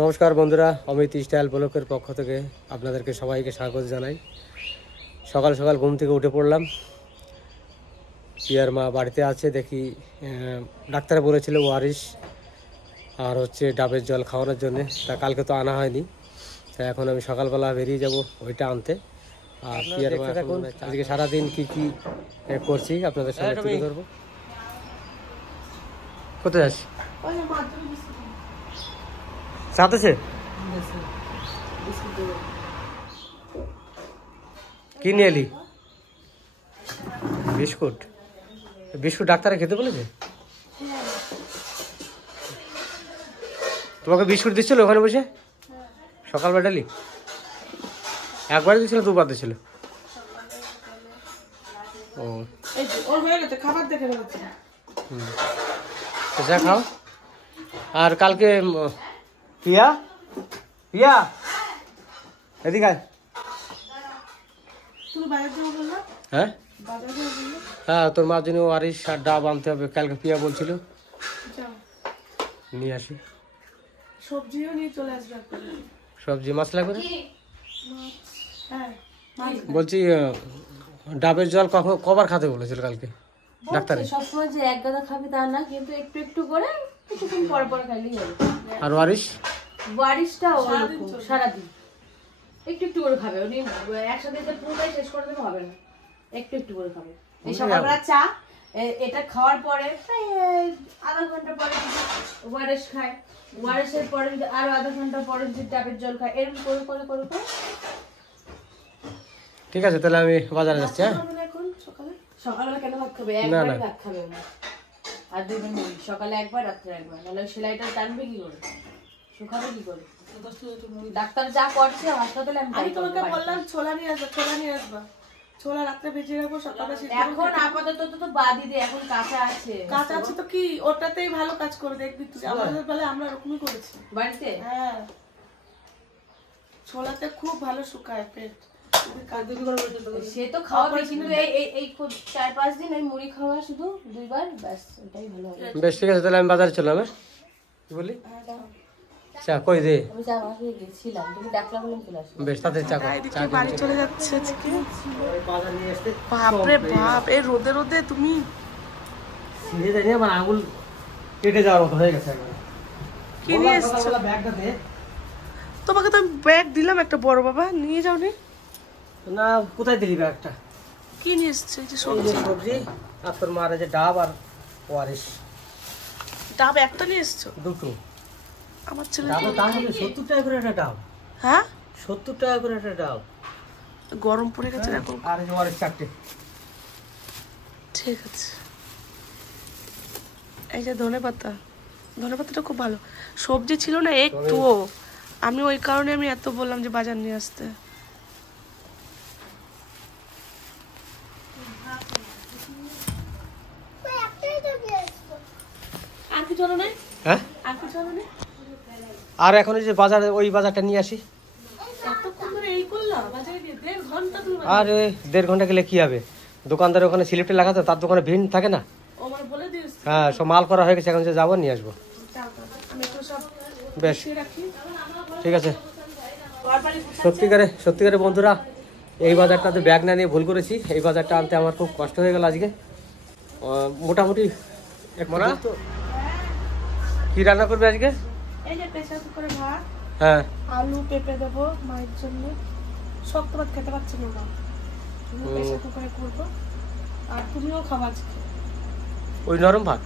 নমস্কার বন্ধুরা, অমিত স্টাইল ব্লকের পক্ষ থেকে আপনাদেরকে সবাইকে স্বাগত জানাই। সকাল সকাল ঘুম থেকে উঠে পড়লাম। পিয়ার মা বাড়িতে আছে, দেখি ডাক্তার বলেছিল ওয়ারিশ আর হচ্ছে ডাবের জল খাওয়ানোর জন্য। তা কালকে তো আনা হয়নি, তা এখন আমি সকালবেলা বেরিয়ে যাব ওইটা আনতে। আর পিয়ার মা এখন আজকে সারাদিন কী কী করছি আপনাদের সামনে তুলে ধরবো। কোথায় যাচ্ছি? চাতেছে কি নিয়ে এলি? বিস্কুট। বিস্কুট ডাক্তারে খেতে বলেছে? তোমাকে বিস্কুট দিচ্ছিল ওখানে বসে সকালবেলা ডালি? একবার দিচ্ছিল, দুবার দিচ্ছিল? ও যা খাও। আর কালকে পিয়া পিয়া এদিকে আয়। হ্যাঁ হ্যাঁ, তোর মার জন্য ওয়ারিশ আর ডাব আনতে হবে। কালকে পিয়া বলছিল নিয়ে আসি। সবজিও নিয়ে চলে আসবে। সবজি মাছ লাগবে না? বলছি ডাবের জল কবার খেতে বলেছিল কালকে ডাক্তারে? সবসময় যে এক গাদা খাবি তা না, কিন্তু একটু একটু করে কিছুক্ষণ পরে পরে খাইলেই হবে। আর ওয়ারিশ? ওয়ারিশটা সারাদিন একটু একটু করে খাবে। উনি একসাথে পুরোটাই শেষ করে দেবে হবে না, একটু একটু করে খাবে। এই সকালবেলা চা, এটা খাওয়ার পরে আধা ঘন্টা পরে ওয়ারিশ খায়, ওয়ারিশের পরে আরো আধা ঘন্টা পরে যদি ডাবের জল খায়, এরকম করে করে করে করে। ঠিক আছে, তাহলে আমি বাজারে যাচ্ছি। হ্যাঁ, এখন সকালবেলা কেন ভাত খাবে? একবার ভাত খাবে না, আর দুইবার মুড়ি, সকালে একবার রাত্রে একবার। নাহলে সেলাইটা টানবে কি করে, শুকাবে কি করে? ডাক্তার যা করছে হাসপাতালে আমি তোমাকে বললাম ছোলা নিয়ে আসবা, ছোলা নিয়ে আসবা। ছোলা রাত্রে ভেজে রাখবো, সকালে এখন আপাতত তো বাদই দে, এখন কাঁচা আছে। কাঁচা আছে তো কি, ওটাতেই ভালো কাজ করে, দেখবি তুই। আমাদের বেলা আমরা এরকমই করেছি বাড়িতে। হ্যাঁ, ছোলাতে খুব ভালো শুকায় পেট। সে তো খাওয়াবে, কিন্তু এই 4-5 দিন এই মুড়ি খাওয়া শুধু দুইবার, ব্যাস এটাই ভালো হবে। বেশ, ঠিক আছে, তাহলে আমি বাজারে চললাম। হ্যাঁ, কি বলি? চা কই দে? আমি যা বাড়ি গেছিলাম, তুমি ডাকলা বলে চলে আসো। বেশ, তাতে চা চা বাড়ি চলে যাচ্ছে আজকে। বাজার নিয়ে আসতে বাপ রে বাপ, এই রোদে রোদে তুমি সিধে যাই, আমার আঙুল কেটে যাওয়ার মতো হয়ে গেছে একবার। কি নিয়ে এসেছো? ব্যাগটা দে। তোমাকে তো আমি ব্যাগ দিলাম একটা বড়, বাবা নিয়ে যাও নি। না, কোথায় দিলি ব্যাগটা? কি নিয়ে এসেছো? এই যে সবজি আর তোর মার যে ডাব আর ওয়ারিশ। ডাব একটা নিয়ে এসেছো? দুটো। আমার ছেলে ডাবের দাম হলো 70 টাকা করে একটা ডাব। হ্যাঁ, 70 টাকা করে একটা ডাব। গরম পড়ে গেছে এখন। আর এই ওয়ারিশ 4টে। ঠিক আছে, এই যে ধনে পাতা, ধনে পাতাটা খুব ভালো। সবজি ছিল না একটুও, আমি ওই কারণে আমি এত বললাম যে বাজার নিয়ে আসতে। হ্যাঁ, আর এখন যে বাজারে, ওই বাজারটা নিয়ে আসি। আর 1.5 ঘন্টা গেলে কি হবে? দোকানদার ওখানে স্লিপটা লাগাতো, তার দোকানে ভিড় থাকে না? হ্যাঁ, সব মাল করা হয়ে গেছে, এখন যে যাবো নিয়ে আসবো। বেশ, ঠিক আছে। সত্যিকারে বন্ধুরা, এই বাজারটাতে ব্যাগ না নিয়ে ভুল করেছি। এই বাজারটা আনতে আমার খুব কষ্ট হয়ে গেল আজকে। মোটামুটি কি রান্না করবে আজকে? এই যে প্রেসার কুকারে ভাত, হ্যাঁ, আলু পেঁপে দেবো মায়ের জন্য। শক্ত ভাত খেতে পারছি না মা, তুমি প্রেসার কুকারে করবো। আর তুমিও খাবার ওই নরম ভাত,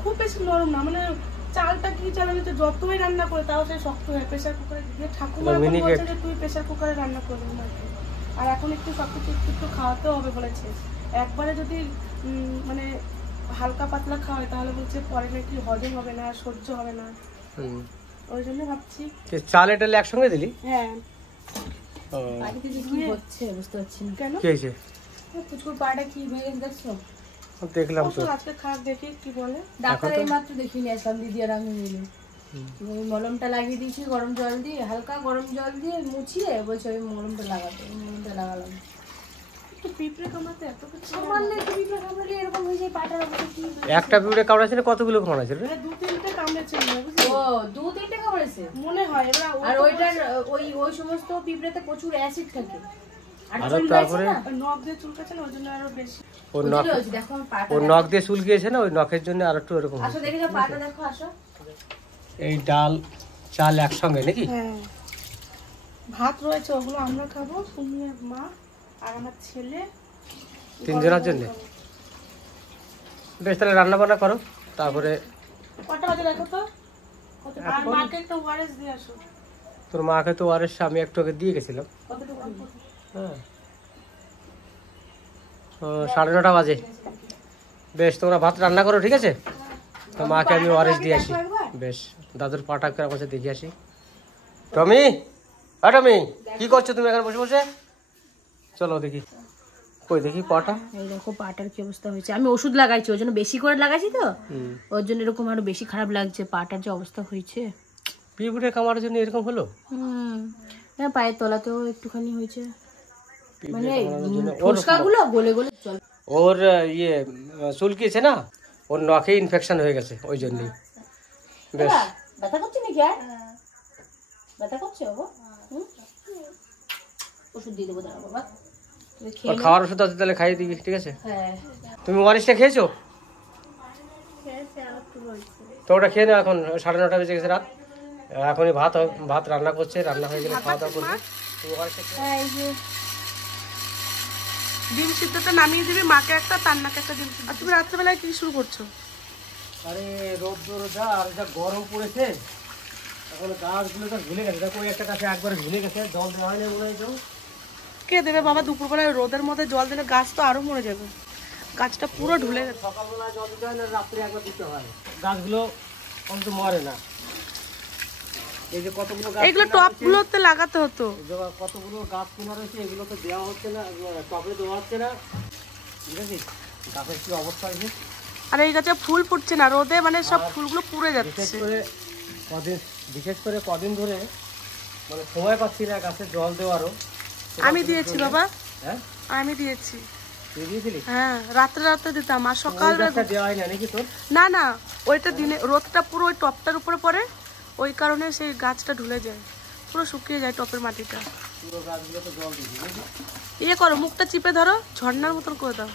খুব বেশি নরম না, মানে চালটা কি চাল আমি তো যতই রান্না করে তাও সে শক্ত হয়। প্রেসার কুকারে দিয়ে ঠাকুমা বলছে যে তুই প্রেসার কুকারে রান্না করবি না। আর এখন একটু সবকিছু একটু একটু খাওয়াতেও হবে বলেছে। একবারে যদি মানে হালকা পাতলা খাওয়ায় তাহলে বলছে পরে নাকি হজম হবে না, সহ্য হবে না। ওই জন্য ভাবছি চাল এটা একসঙ্গে দিলি। হ্যাঁ, কি হচ্ছে বুঝতে পারছি না। কেন কি হয়েছে? পুচকুর পাটা কি হয়ে গেছে দেখছো? দেখলাম তো আজকে খারাপ দেখি কি বলে ডাক্তার। এই মাত্র দেখিয়ে নিয়ে আসলাম দিদি আর আমি মিলে। ওই মলমটা লাগিয়ে দিয়েছি গরম জল দিয়ে, হালকা গরম জল দিয়ে মুছিয়ে বলছে ওই মলমটা লাগাতে। মলমটা লাগালাম। পিঁপড়ে কামড়াতে এত কিছু সামান্য একটু পিঁপড়ে কামড়ালে এরকম হয়ে যায়, পাটার অবস্থা কি? একটা পিঁপড়ে কামড়াছিল, কতগুলো কামড়াছিল রে? 2-3টে কামড়েছে ও 2-3টে কামড়েছে মনে হয়। এবার আর ওইটার ওই সমস্ত পিঁপড়েতে প্রচুর অ্যাসিড থাকে আর আর চুল তারপরে রয়েছে না, নখ দিয়ে চুলকাচ্ছে না, ওই জন্য আরো বেশি। ওর নখ, ওই যে দেখো আমার পাটা, ওর নখ দিয়ে চুল গিয়েছে না, ওই নখের জন্য আর একটু এরকম আসো দেখে যাও পাটা দেখো, আসো। এই ডাল চাল একসঙ্গে নাকি? হ্যাঁ, ভাত রয়েছে, ওগুলো আমরা খাবো, তুমি আর মা আর আমার ছেলে, 3 জনের জন্য। বেশ, তাহলে রান্না বান্না করো, তারপরে কটা বাজে দেখো তো। আর মাকে একটা ওআরএস দিয়ে আসো। তোর মাকে তো ওআরএস আমি একটু আগে দিয়ে গেছিলাম। কতটুকু অল্প? হ্যাঁ, 9:30 বাজে। বেশ, তোমরা ভাত রান্না করো, ঠিক আছে? তো মাকে আমি ওআরএস দিয়ে আসি। বেশ, দাদুর পাটা করে আমার দেখে আসি। টমি, টমি, কি করছো তুমি এখানে বসে বসে? চলো দেখি, কই দেখি পাটা। এই দেখো পাটার কি অবস্থা হয়েছে। আমি ওষুধ লাগাইছি, ওই জন্য বেশি করে লাগাইছি তো, ওর জন্য এরকম আরো বেশি খারাপ লাগছে। পাটার যে অবস্থা হয়েছে, পিঁপড়ে কামড়ার জন্য এরকম হলো? হ্যাঁ, পায়ের তলাতেও একটুখানি হয়েছে, মানে কামড়ানোর জন্য ফোসকাগুলো গলে গলে জল। ওর চুলকিয়েছে না, ওর নখে ইনফেকশন হয়ে গেছে, ওই জন্যই। বেশ, ব্যথা করছে নাকি? আর ব্যথা করছে বাবা? ওষুধ দিয়ে দেবো, দাঁড়া বাবা, আর খাওয়ার ওষুধ আছে, তাহলে খাইয়ে দিবি, ঠিক আছে? হ্যাঁ। তুমি ওআরএসটা খেয়েছো? তো ওটা খেয়ে নাও, এখন 9:30 বেজে গেছে রাত। এখনই ভাত রান্না করছে, রান্না হয়ে গেলে খাওয়া দাওয়া করবে। তুমি ওআরএসটা খেয়ে হ্যাঁ, এই যে ডিম সিদ্ধটা নামিয়ে দিবি, মাকে একটা, তান্নাকে একটা ডিম সিদ্ধ। আর তুমি রাত্রেবেলায় কি শুরু করছো? আরে রোদ যা, আর যা গরম পড়েছে, এখন গাছগুলো তো ঝুলে গেছে। দেখো, ওই একটা গাছে একবার ঝুলে গেছে, জল দেওয়া হয়নি মনে হয়। তো কে দেবে বাবা? দুপুরবেলায় রোদের মধ্যে জল দিলে গাছ তো আরো মরে যাবে। গাছটা পুরো ঢুলে গেছে। সকালবেলা জল দিতে হয় না, রাত্রে একবার দিতে হয়। গাছগুলো অন্তত মরে না। এই যে কতগুলো গাছ, এগুলো টপগুলোতে লাগাতে হতো। কতগুলো গাছ কেনা রয়েছে, এগুলো তো দেওয়া হচ্ছে না, টবে দেওয়া হচ্ছে না, ঠিক আছে? গাছের কি অবস্থা হয়েছে। আর এই গাছে ফুল ফুটছে না, রোদে মানে সব ফুলগুলো পুড়ে যাচ্ছে। বিশেষ করে কদিন ধরে মানে সময় পাচ্ছি না গাছে জল দেওয়ারও। আমি দিয়েছি বাবা, হ্যাঁ আমি দিয়েছি। তুই দিয়েছিলি? হ্যাঁ, রাত্রে দিতাম, আর সকাল দেওয়া হয় না নাকি তোর? না না, ওইটা দিনে রোদটা পুরো ওই টপটার উপরে পড়ে, ওই কারণে সেই গাছটা ঢুলে যায়, পুরো শুকিয়ে যায় টপের মাটিটা। পুরো গাছগুলো তো জল দিবি নাকি? ইয়ে করো, মুখটা চিপে ধরো, ঝর্ণার মতন করে দাও।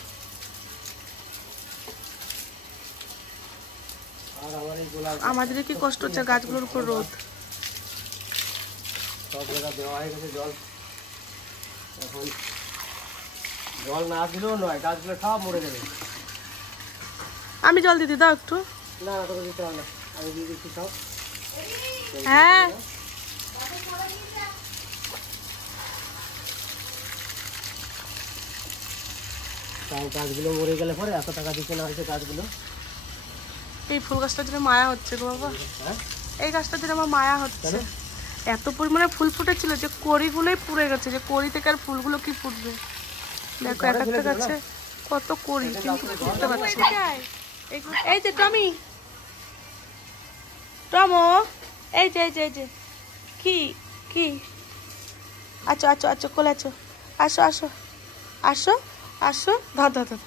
আর আমার এই গোলাপ আমাদের কি কষ্ট হচ্ছে, গাছগুলোর উপর রোদ। সব জায়গা দেওয়া হয়ে গেছে জল। এখন জল না দিলেও নয়, গাছগুলো সব মরে যাবে। আমি জল দিতে দাও একটু। না না, তোকে দিতে হবে না, আমি দিয়ে দিচ্ছি সব। হ্যাঁ, তাও গাছগুলো মরে গেলে পরে এত টাকা দিতে না হয়েছে গাছগুলো। এই ফুল গাছটার জন্য মায়া হচ্ছে গো বাবা, হ্যাঁ, এই গাছটার জন্য আমার মায়া হচ্ছে। এত পরিমাণে ফুল ফুটেছিল যে কড়িগুলোই পুড়ে গেছে, যে কড়ি থেকে আর ফুলগুলো কি ফুটবে। দেখো এক একটা গাছে কত কড়ি, কিন্তু ফুটতে পারছে না। এই যে টমি, টমো, এই যে এই যে এই যে কি কি, আচ্ছা আচ্ছা আচ্ছা, কোলে আছো, আসো আসো আসো আসো, ধর ধর ধর।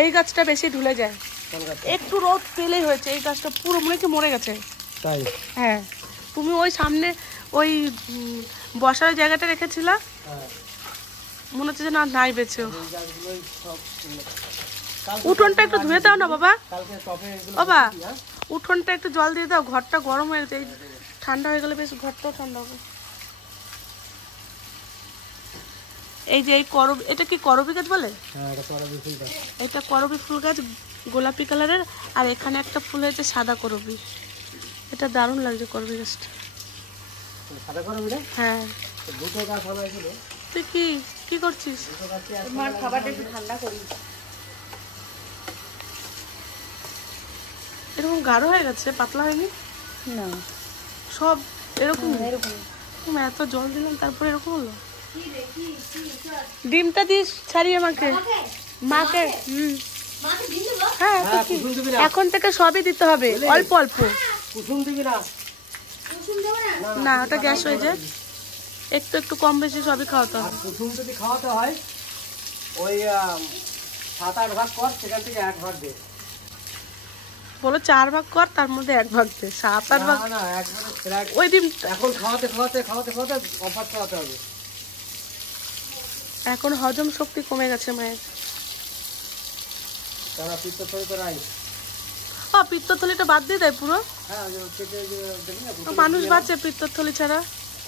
এই গাছটা বেশি ঢুলে যায়, একটু রোদ পেলেই হয়েছে। এই গাছটা পুরো মনে কি মরে গেছে। তাই? হ্যাঁ, তুমি ওই সামনে ওই বসার জায়গাটা রেখেছিলা, হ্যাঁ, মনে হচ্ছে যে না নাই বেঁচে। এই গাছগুলোই সব উঠোনটা একটু ধুয়ে দাও না বাবা, কালকে টপে এগুলো বাবা দিচ্ছি, হ্যাঁ? উঠোনটা একটু জল দিয়ে দাও, ঘরটা গরম হয়ে গেছে। এই ঠান্ডা হয়ে গেলে বেশ ঘরটাও ঠান্ডা হবে। এই যে এই এটা কি করবি গাছ বলে? হ্যাঁ, এটা করবি ফুল গাছ। এটা করবি ফুল গাছ, গোলাপি কালারের। আর এখানে একটা ফুল হয়েছে সাদা করবি, এটা দারুণ লাগছে করবি গাছটা। সাদা করবি না? হ্যাঁ, দুটো গাছ আনা হয়েছিল। তুই কি করছিস? দুটো গাছকে মার খাবারটা একটু ঠান্ডা করি। এরকম গাঢ় হয়ে গেছে, পাতলা হয়নি না, সব এরকম। এরকম এত জল দিলাম তারপরে এরকম হলো। ডিমটা দিস ছাড়িয়ে মাকে, মাকে। হ্যাঁ, তো কি? কুসুম দিবি না, এখন থেকে সবই দিতে হবে, অল্প অল্প। কুসুম দিবি না। না ওটা গ্যাস হয়ে যায়, একটু একটু কম বেশি সবই খাওয়াতে হবে। প্রথম যদি খাওয়াতে হয় ওই 7-8 ভাগ কর, সেখান থেকে 1 ভাগ দে। বলো 4 ভাগ কর, তার মধ্যে 1 ভাগ দে। 7-8 ভাগ না একবারে প্রায় ওই দিন এখন খাওয়াতে খাওয়াতে অভ্যাস করাতে হবে। এখন হজম শক্তি কমে গেছে মায়ের। তারা পিত্তথলি তো নাই। পিত্তথলিটা বাদ দিয়ে দেয় পুরো। হ্যাঁ ওই পেটে যে দেখি না মানুষ বাঁচে পিত্তথলি ছাড়া?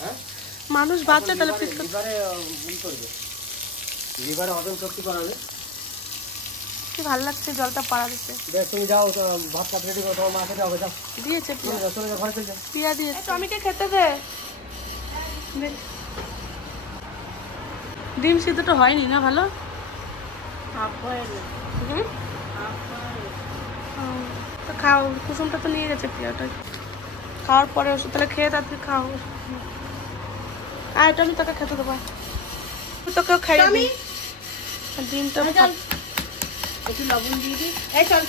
হ্যাঁ মানুষ বাঁচে তাহলে পিত্ত লিভারে করবে, লিভারে হজম শক্তি করাবে। কি ভালো লাগছে জলটা পাড়া দিতে। দেখ তুমি যাও তো, ভাত কাপ রেডি করো, তোমার মা খেতে হবে। যাও দিয়েছে চলে যাও, চলে যাও, ঘরে চলে যাও। পিয়া দিয়েছে। টমিকে খেতে দে। ডিম সিদ্ধটা হয়নি না ভালো? তো খাও, কুসুমটা তো নিয়ে গেছে প্রিয়াটা। খাওয়ার পরে ওষুধ তাহলে খেয়ে তাড়াতাড়ি খাও। আর এটা আমি তোকে খেতে দেবো, তোকেও খাইয়ে দিই। ডিমটা একটু লবণ দিয়ে দিই। এই চল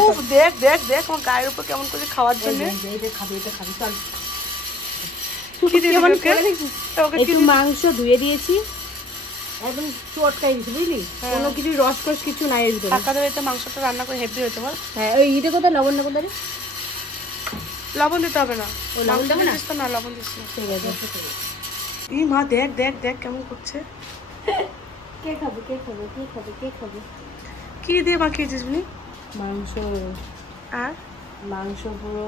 উফ, দেখ দেখ দেখ আমার গায়ের উপর কেমন করে খাওয়ার জন্য। এটা খাবি চল। কি দিয়ে দিবি ওকে? ওকে কি একটু মাংস ধুয়ে দিয়েছি, একদম চটকাই দিয়েছি বুঝলি, কোনো কিছু রসকস কিছু নাই এর ভিতরে। কাকাদের বাড়িতে মাংসটা রান্না করে হেভি হয়েছে বল। হ্যাঁ ওই ইটা কোথায় লবণ না কোথায়? লবণ দিতে হবে না। ও লবণ দেবে না? দিস তো না, লবণ দিস না। ঠিক আছে। ই মা দেখ দেখ দেখ কেমন করছে। কে খাবে কে খাবে কে খাবে কে খাবে? কি দিয়ে মাখিয়েছিস বুনি? মাংস, আর মাংস পুরো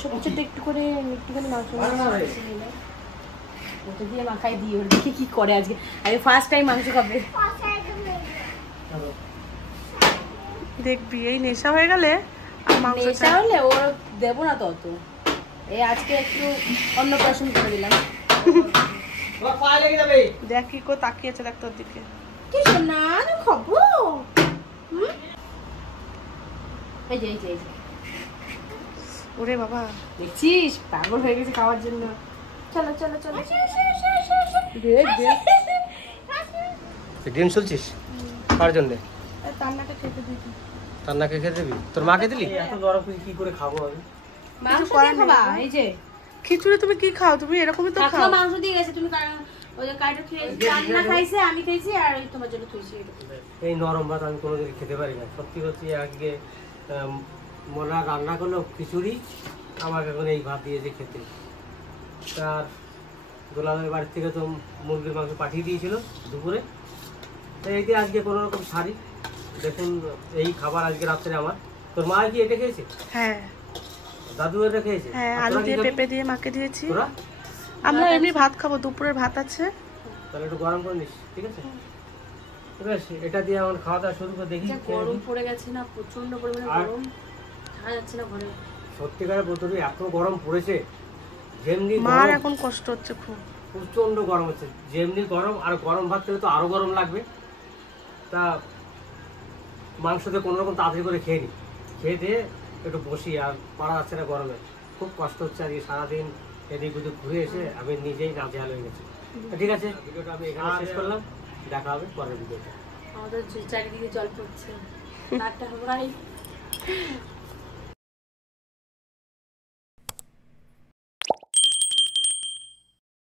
ছোট ছোট একটুখানি মাংস ওটা দিয়ে মাখাই দিই। ওর দেখি কি করে আজকে, আমি ফার্স্ট টাইম মাংস খাবে। দেখবি এই নেশা হয়ে গেলে আর মাংস নেশা হলে ওর দেবো না তত। এই আজকে একটু অন্নপ্রাশন করে দিলাম। তোমার পায়ে লেগে যাবে। দেখ কি করে তাকিয়েছে দেখ তোর দিকে। কি সোনা আমি খাবো। এই যে এই যে ওরে বাবা দেখছিস পাগল হয়ে গেছে খাওয়ার জন্য। চলো চলো চলো দেখ দেখ ডিম চলছিস কার জন্যে? তান্নাকে খেতে দিবি। তান্নাকে খেতে দিবি? তোর মাকে দিলি? এত গরম কি করে খাবো আমি? মাংস দিয়ে খাবা। এই যে খিচুড়ি তুমি কি খাও? তুমি এরকমই তো কাকা খাও। মাংস দিয়ে গেছে, তুমি ওই যে কাইটা খেয়েছি, রান্না খাইছে, আমি খাইছি, আর ওই তোমার জন্য থুইছি। এই নরম ভাত আমি কোনোদিন খেতে পারি না সত্যি সত্যি। আজকে মোনা রান্না করলো খিচুড়ি, আমাকে এখন এই ভাত দিয়েছে খেতে। তার গোলামের বাড়ির থেকে তো মুরগির মাংস পাঠিয়ে দিয়েছিল দুপুরে, তো এইটি আজকে কোনো রকম সারি। দেখুন এই খাবার আজকে রাত্রে আমার। তোর মা কি এটা খেয়েছে? হ্যাঁ দাদু এটা খেয়েছে? হ্যাঁ, আর আলু তোরা কি দিয়ে খাবি? পেঁপে দিয়ে মাকে দিয়েছি। তোরা আমরা এমনি ভাত খাবো, দুপুরের ভাত আছে। তাহলে একটু গরম করে নিস, ঠিক আছে? ঠিক আছে, এটা দিয়ে আমার খাওয়া দাওয়া শুরু করে দেখি। গরম পড়ে গেছে না, প্রচন্ড পরিমাণে গরম, থাকা যাচ্ছে না ঘরে। সত্যিকারের বলতে এত গরম পড়েছে, যেমনি মার গরম এখন কষ্ট হচ্ছে খুব। প্রচন্ড গরম হচ্ছে, যেমনি গরম, আর গরম ভাত খেলে তো আরো গরম লাগবে। তা মাংসতে কোনো রকম তাড়াতাড়ি করে খেয়ে নি, খেয়ে দিয়ে একটু বসি। আর পারা যাচ্ছে না গরমে, খুব কষ্ট হচ্ছে। আর এই সারাদিন এদিক ওদিক ঘুরে এসে আমি নিজেই নাজেহাল হয়ে গেছি। ঠিক আছে, ভিডিওটা আমি এখানে শেষ করলাম, দেখা হবে পরের ভিডিওতে। আমাদের চারিদিকে জল পড়ছে।